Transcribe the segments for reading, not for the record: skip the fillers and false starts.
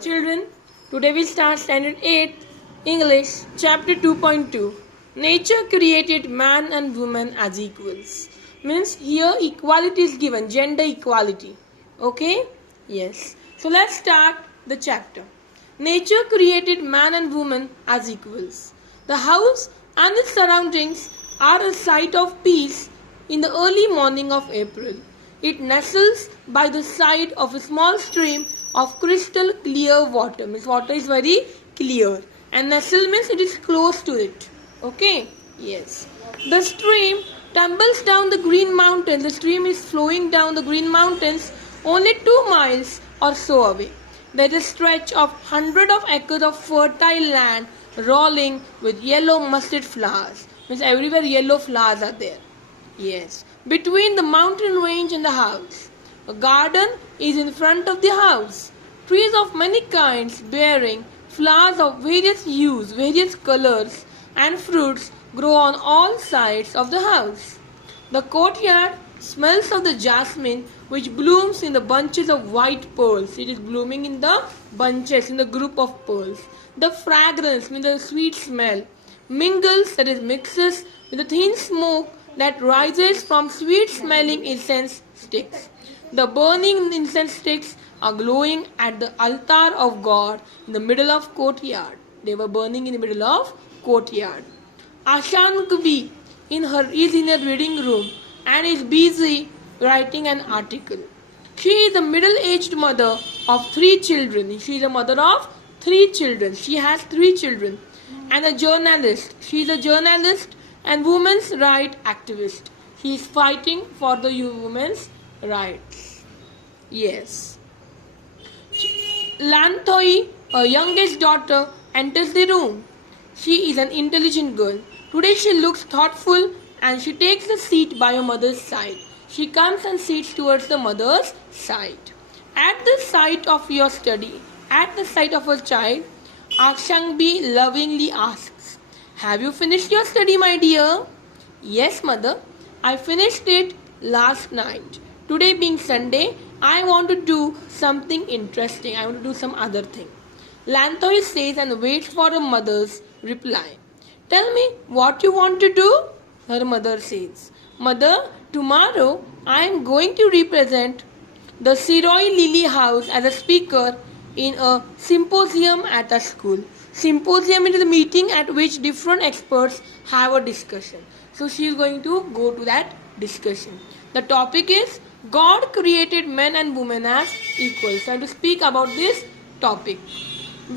Children, today we start Standard 8 English Chapter 2.2. Nature created man and woman as equals. Means here equality is given, gender equality. Okay? Yes. So let's start the chapter. Nature created man and woman as equals. The house and its surroundings are a site of peace in the early morning of April. It nestles by the side of a small stream of crystal clear water. Means water is very clear. And nestle means it is close to it. Okay? Yes. The stream tumbles down the green mountains. The stream is flowing down the green mountains only 2 miles or so away. There is a stretch of hundreds of acres of fertile land rolling with yellow mustard flowers. Means everywhere yellow flowers are there. Yes. Between the mountain range and the house. A garden is in front of the house. Trees of many kinds bearing flowers of various hues, various colors and fruits grow on all sides of the house. The courtyard smells of the jasmine which blooms in the bunches of white pearls. It is blooming in the bunches, in the group of pearls. The fragrance, means the sweet smell, mingles, that is mixes with the thin smoke that rises from sweet smelling incense sticks. The burning incense sticks are glowing at the altar of God in the middle of courtyard. They were burning in the middle of courtyard. Ashankvi is in a reading room and is busy writing an article. She is a middle-aged mother of 3 children. She is a mother of 3 children. She has 3 children. And a journalist. She is a journalist and women's rights activist. She is fighting for the women's rights. Yes. Lanthoi, her youngest daughter, enters the room. She is an intelligent girl. Today she looks thoughtful and she takes the seat by her mother's side. She comes and sits towards the mother's side. At the sight of your study, at the sight of a child, Akshangbi lovingly asks, "Have you finished your study, my dear?" "Yes, mother. I finished it last night. Today being Sunday, I want to do something interesting. I want to do some other thing." Lanthoi says and waits for her mother's reply. "Tell me what you want to do," her mother says. "Mother, tomorrow I am going to represent the Siroi Lily House as a speaker in a symposium at a school." Symposium is the meeting at which different experts have a discussion. So she is going to go to that discussion. The topic is God created men and women as equals. So I have to speak about this topic.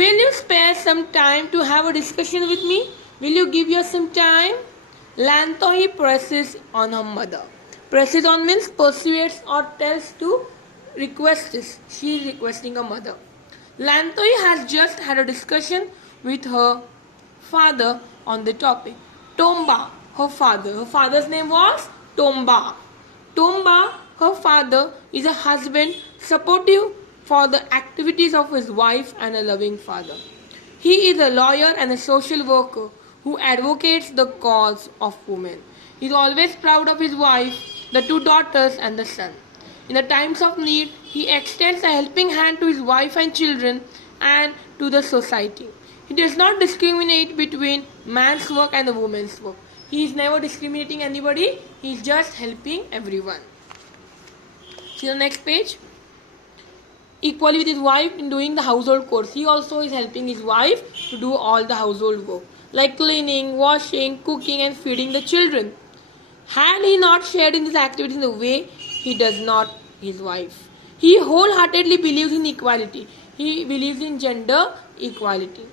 Will you spare some time to have a discussion with me? Will you give us some time? Lanthoi presses on her mother. Presses on means persuades or tells to request this. She is requesting her mother. Lanthoi has just had a discussion with her father on the topic. Tomba, her father. Her father's name was Tomba. Tomba, her father, is a husband supportive for the activities of his wife and a loving father. He is a lawyer and a social worker who advocates the cause of women. He is always proud of his wife, the 2 daughters and the son. In the times of need, he extends a helping hand to his wife and children and to the society. He does not discriminate between man's work and the woman's work. He is never discriminating anybody. He is just helping everyone. See the next page. Equally with his wife in doing the household chores. He also is helping his wife to do all the household work, like cleaning, washing, cooking and feeding the children. Had he not shared in these activities in the way he does not his wife. He wholeheartedly believes in equality. He believes in gender equality.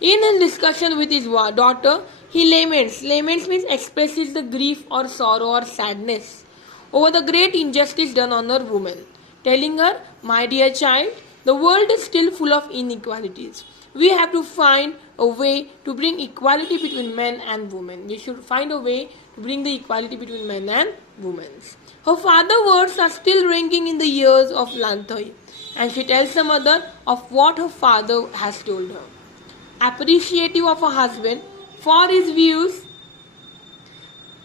In his discussion with his daughter, he laments. Laments means expresses the grief or sorrow or sadness over the great injustice done on her woman, telling her, "My dear child, the world is still full of inequalities. We have to find a way to bring equality between men and women. We should find a way to bring the equality between men and women." Her father's words are still ringing in the ears of Lanthoi, and she tells her mother of what her father has told her. Appreciative of her husband for his views,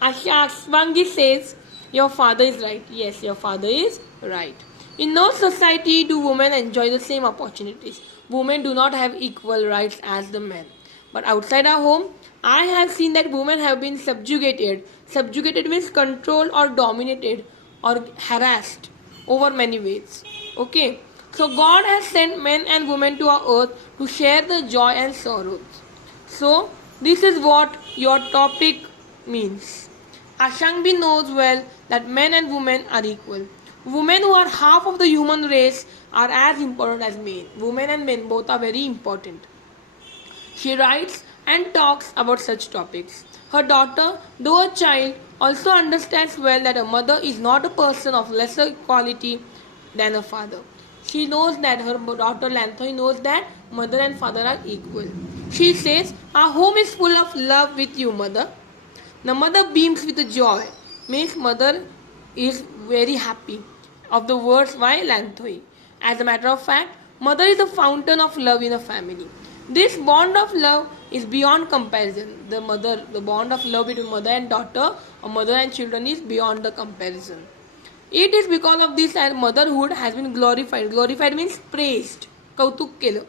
Ashwangi says, "Your father is right." Yes, your father is right. In no society do women enjoy the same opportunities. Women do not have equal rights as the men. But outside our home, I have seen that women have been subjugated. Subjugated means controlled or dominated or harassed over many ways. Okay. So God has sent men and women to our earth to share the joy and sorrows. So this is what your topic means. Ashangbi knows well that men and women are equal. Women who are half of the human race are as important as men. Women and men both are very important. She writes and talks about such topics. Her daughter, though a child, also understands well that a mother is not a person of lesser quality than a father. She knows that her daughter Lanthoi knows that mother and father are equal. She says, "Our home is full of love with you, mother." The mother beams with joy, means mother is very happy. Of the words why Lanthoi. As a matter of fact, mother is the fountain of love in a family. This bond of love is beyond comparison. The bond of love between mother and daughter or mother and children is beyond the comparison. It is because of this that motherhood has been glorified. Glorified means praised. Kautuk kela.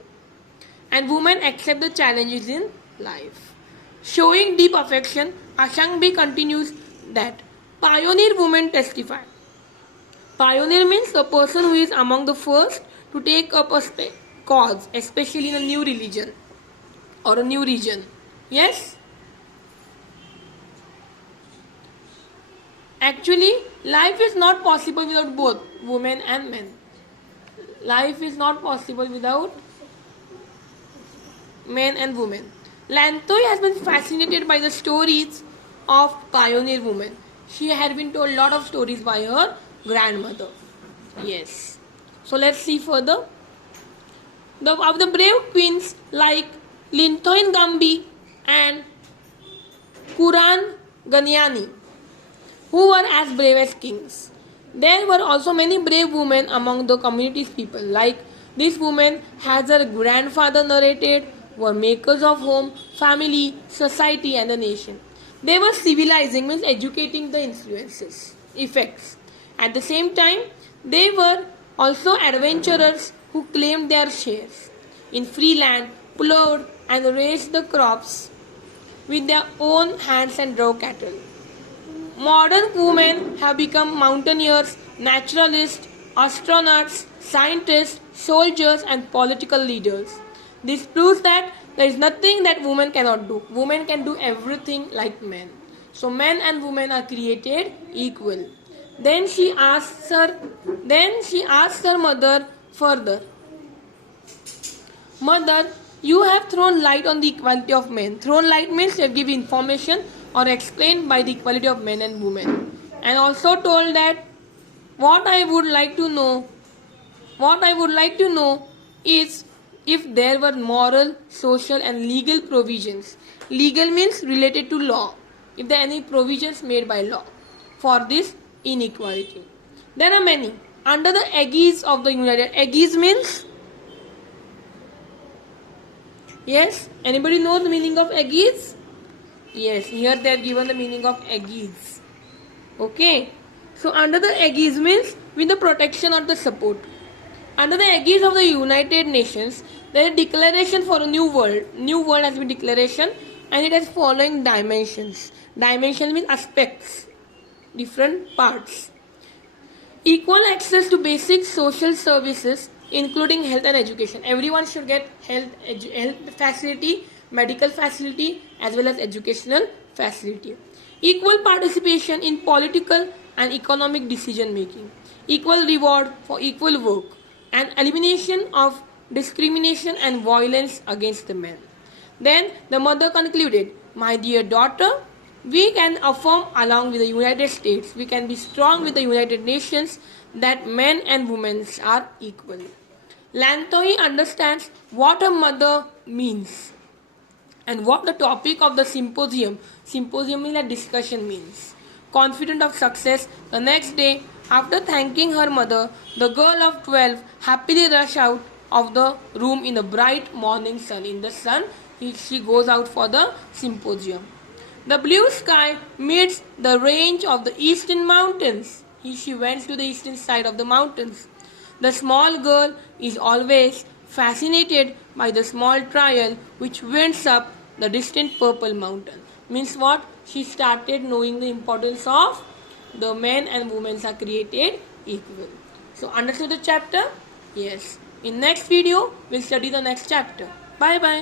And women accept the challenges in life. Showing deep affection, Ashangbi continues that pioneer women testify. Pioneer means the person who is among the first to take up a cause, especially in a new religion or a new region. Yes? Actually, life is not possible without both women and men. Life is not possible without men and women. Lanthoi has been fascinated by the stories of pioneer women. She had been told a lot of stories by her grandmother. Yes. So let's see further. Of the brave queens like Linthoin Gambi and Kuran Ganyani, who were as brave as kings. There were also many brave women among the community's people. Like this woman has her grandfather narrated, were makers of home, family, society and the nation. They were civilizing, means educating the effects. At the same time, they were also adventurers who claimed their shares in free land, plowed and raised the crops with their own hands and drove cattle. Modern women have become mountaineers, naturalists, astronauts, scientists, soldiers and political leaders. This proves that there is nothing that women cannot do. Women can do everything like men. So men and women are created equal. Then she asks her mother further. Mother, you have thrown light on the equality of men. Thrown light means you give information or explained by the equality of men and women. And also told that what I would like to know is if there were moral, social and legal provisions. Legal means related to law. If there are any provisions made by law for this inequality. There are many. Under the aegis of the United, aegis means, yes, anybody know the meaning of aegis? Yes, here they are given the meaning of aegis. Okay. So under the aegis means with the protection or the support. Under the aegis of the United Nations, there is a declaration for a new world. New world has been declaration and it has following dimensions. Dimensions means aspects, different parts. Equal access to basic social services including health and education. Everyone should get health facility, medical facility as well as educational facility. Equal participation in political and economic decision making. Equal reward for equal work. And elimination of discrimination and violence against the men. Then the mother concluded, "My dear daughter, we can affirm along with the United States, we can be strong with the United Nations that men and women are equal." Lanthoi understands what a mother means and what the topic of the symposium means a discussion means. Confident of success, the next day, after thanking her mother, the girl of 12 happily rushed out of the room in the bright morning sun. In the sun, she goes out for the symposium. The blue sky meets the range of the eastern mountains. She went to the eastern side of the mountains. The small girl is always fascinated by the small trial which winds up the distant purple mountain. Means what? She started knowing the importance of the men and women are created equal. So understood the chapter? Yes. In next video, we'll study the next chapter. Bye bye.